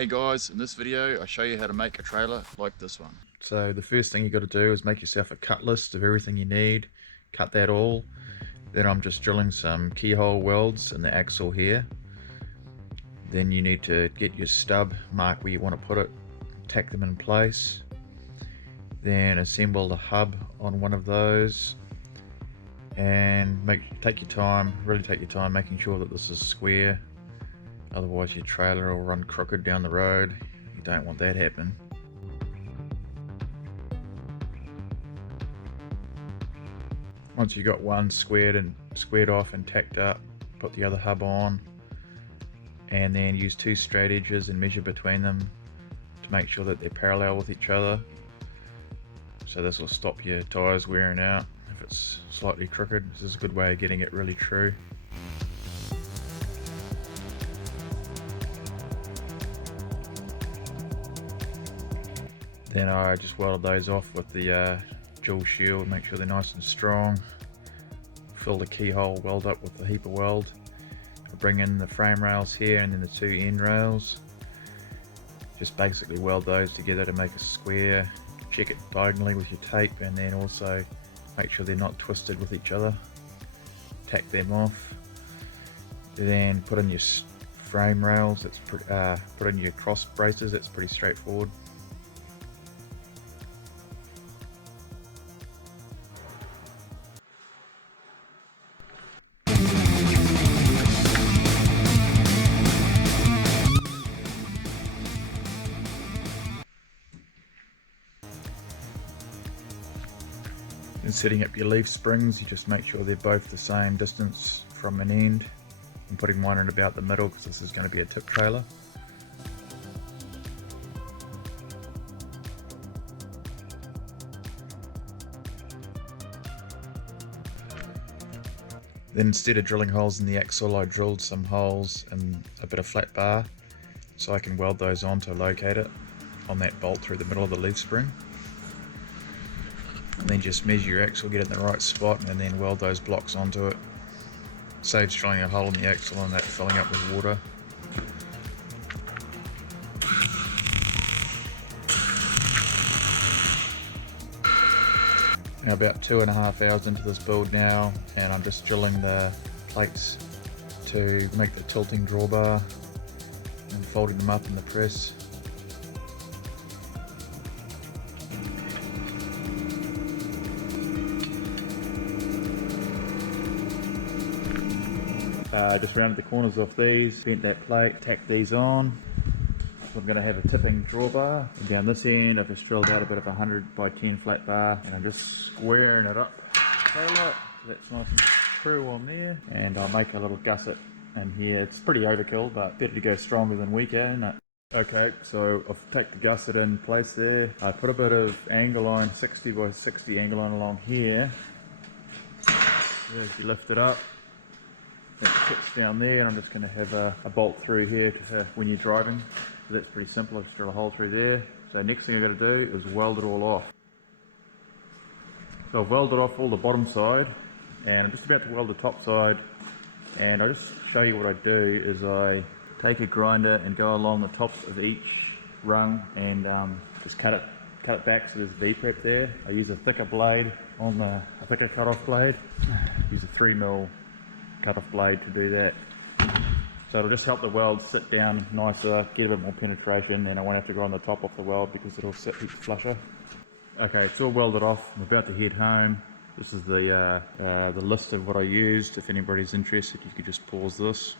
Hey guys, in this video I show you how to make a trailer like this one. So the first thing you got to do is make yourself a cut list of everything you need. Cut that all. Then I'm just drilling some keyhole welds in the axle here. Then you need to get your stub, mark where you want to put it, tack them in place. Then assemble the hub on one of those. And take your time, really take your time making sure that this is square. Otherwise your trailer will run crooked down the road. You don't want that happen. Once you've got one squared off and tacked up, put the other hub on, and then use two straight edges and measure between them to make sure that they're parallel with each other. So this will stop your tyres wearing out if it's slightly crooked. This is a good way of getting it really true. Then I just welded those off with the dual shield, make sure they're nice and strong. Fill the keyhole weld up with a heap of weld. I bring in the frame rails here and then the two end rails. Just basically weld those together to make a square. Check it diagonally with your tape and then also make sure they're not twisted with each other. Tack them off. Then put in your frame rails. Put in your cross braces. That's pretty straightforward. And setting up your leaf springs, you just make sure they're both the same distance from an end. I'm putting mine in about the middle because this is going to be a tip trailer. Then instead of drilling holes in the axle, I drilled some holes in a bit of flat bar so I can weld those on to locate it on that bolt through the middle of the leaf spring. And then just measure your axle, get it in the right spot, and then weld those blocks onto it. Saves drilling a hole in the axle and that filling up with water. Now about 2.5 hours into this build now, and I'm just drilling the plates to make the tilting drawbar and folding them up in the press. Just rounded the corners off these, bent that plate, tacked these on. So I'm going to have a tipping drawbar. And down this end I've just drilled out a bit of a 100 by 10 flat bar and I'm just squaring it up. So that's nice and true on there. And I'll make a little gusset in here. It's pretty overkill, but better to go stronger than weaker, isn't it? Okay, so I've tacked the gusset in place there. I put a bit of angle line, 60 by 60 angle line along here. As you lift it up, it sits down there, and I'm just going to have a bolt through here when you're driving. So that's pretty simple. I just drill a hole through there. So next thing I've got to do is weld it all off. So I've welded off all the bottom side, and I'm just about to weld the top side. And I'll just show you what I do is I take a grinder and go along the tops of each rung and just cut it back so there's V-prep there. I use a thicker blade on a thicker cut-off blade. Use a 3mm cut-off blade to do that. So it'll just help the weld sit down nicer, get a bit more penetration, and I won't have to grind the top off the weld because it'll sit heaps flusher. Okay, it's all welded off. I'm about to head home. This is the list of what I used. If anybody's interested, you could just pause this.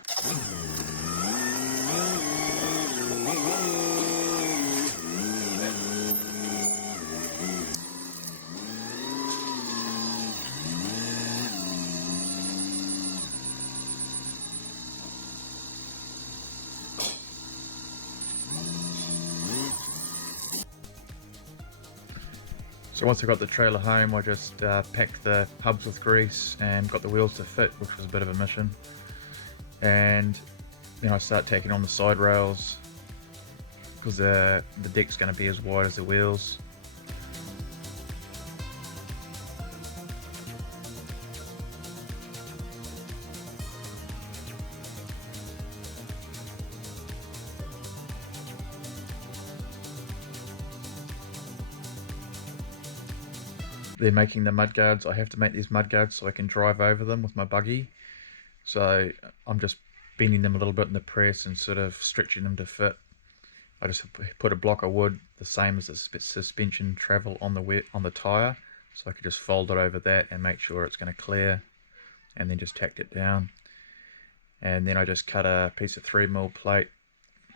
So once I got the trailer home, I just packed the hubs with grease and got the wheels to fit, which was a bit of a mission. And then I start tacking on the side rails because the deck's going to be as wide as the wheels. they're making the mudguards. I have to make these mudguards so I can drive over them with my buggy. So I'm just bending them a little bit in the press and sort of stretching them to fit. I just put a block of wood, the same as the suspension travel on the tyre, so I could just fold it over that and make sure it's going to clear, and then just tacked it down. And then I just cut a piece of 3mm plate,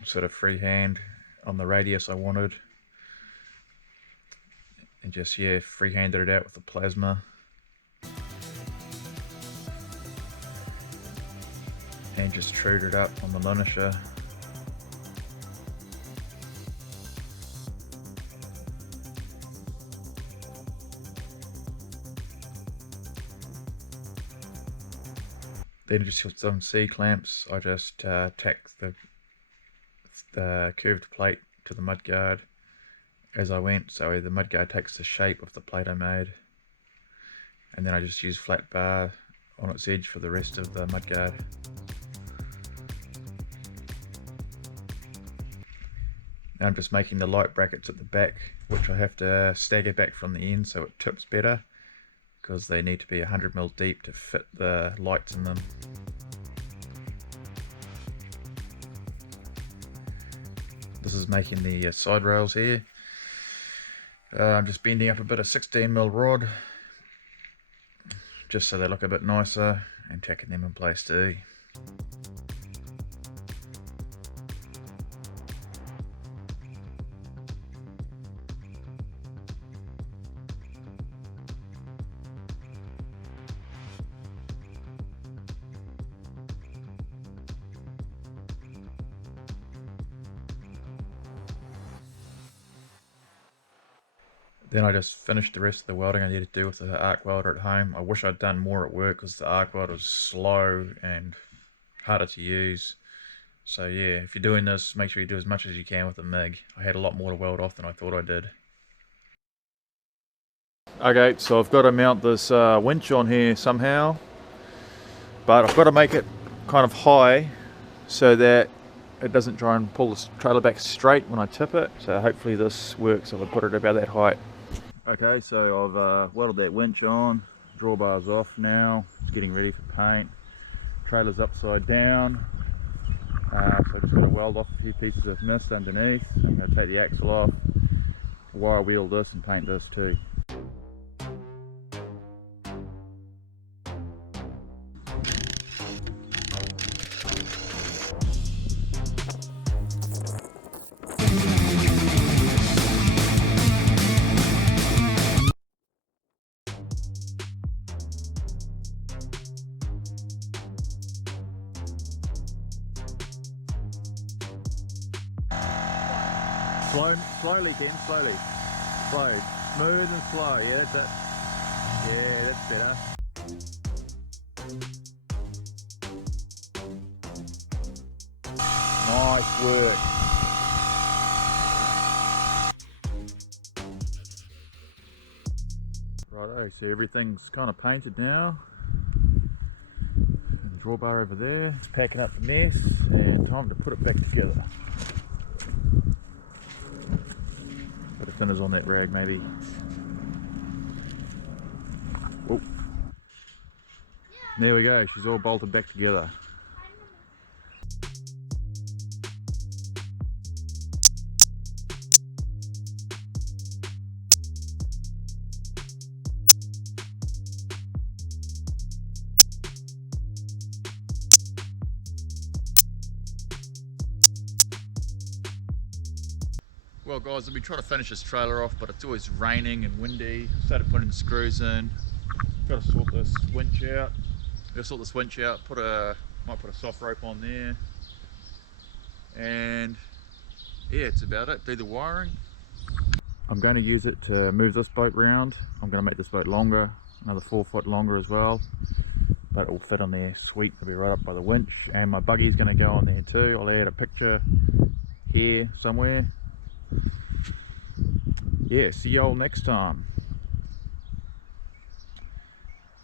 sort of freehand, on the radius I wanted, and just freehanded it out with the plasma. And just trued it up on the linisher. Then just with some C-clamps, I just tacked the curved plate to the mudguard as I went, so the mudguard takes the shape of the plate I made. And then I just use flat bar on its edge for the rest of the mudguard. Now I'm just making the light brackets at the back, which I have to stagger back from the end so it tips better, because they need to be 100mm deep to fit the lights in them. This is making the side rails here. I'm just bending up a bit of 16mm rod, just so they look a bit nicer, and tacking them in place too. Then I just finished the rest of the welding I needed to do with the arc welder at home. I wish I'd done more at work because the arc welder was slow and harder to use. So yeah, if you're doing this, make sure you do as much as you can with the MIG. I had a lot more to weld off than I thought I did. Okay, so I've got to mount this winch on here somehow, but I've got to make it kind of high so that it doesn't try and pull the trailer back straight when I tip it. So hopefully this works if I put it about that height. Okay, so I've welded that winch on, drawbar's off now, it's getting ready for paint. Trailer's upside down, so I'm just going to weld off a few pieces of mist underneath. I'm going to take the axle off, wire wheel this and paint this too. Slowly, Ken, slowly. Slow. Smooth and slow, yeah, that's it. Yeah, that's better. Nice work. Righto, so everything's kind of painted now. And the drawbar over there. It's packing up the mess and time to put it back together. Thinners on that rag maybe. Oh, there we go, she's all bolted back together. Well guys, I've been trying to finish this trailer off, but it's always raining and windy. Started putting the screws in. Got to sort this winch out. Might put a soft rope on there. And yeah, it's about it. Do the wiring. I'm going to use it to move this boat round. I'm going to make this boat longer, another 4 foot longer as well. But it will fit on there sweet. It'll be right up by the winch. And my buggy's going to go on there too. I'll add a picture here somewhere. Yeah, see y'all next time.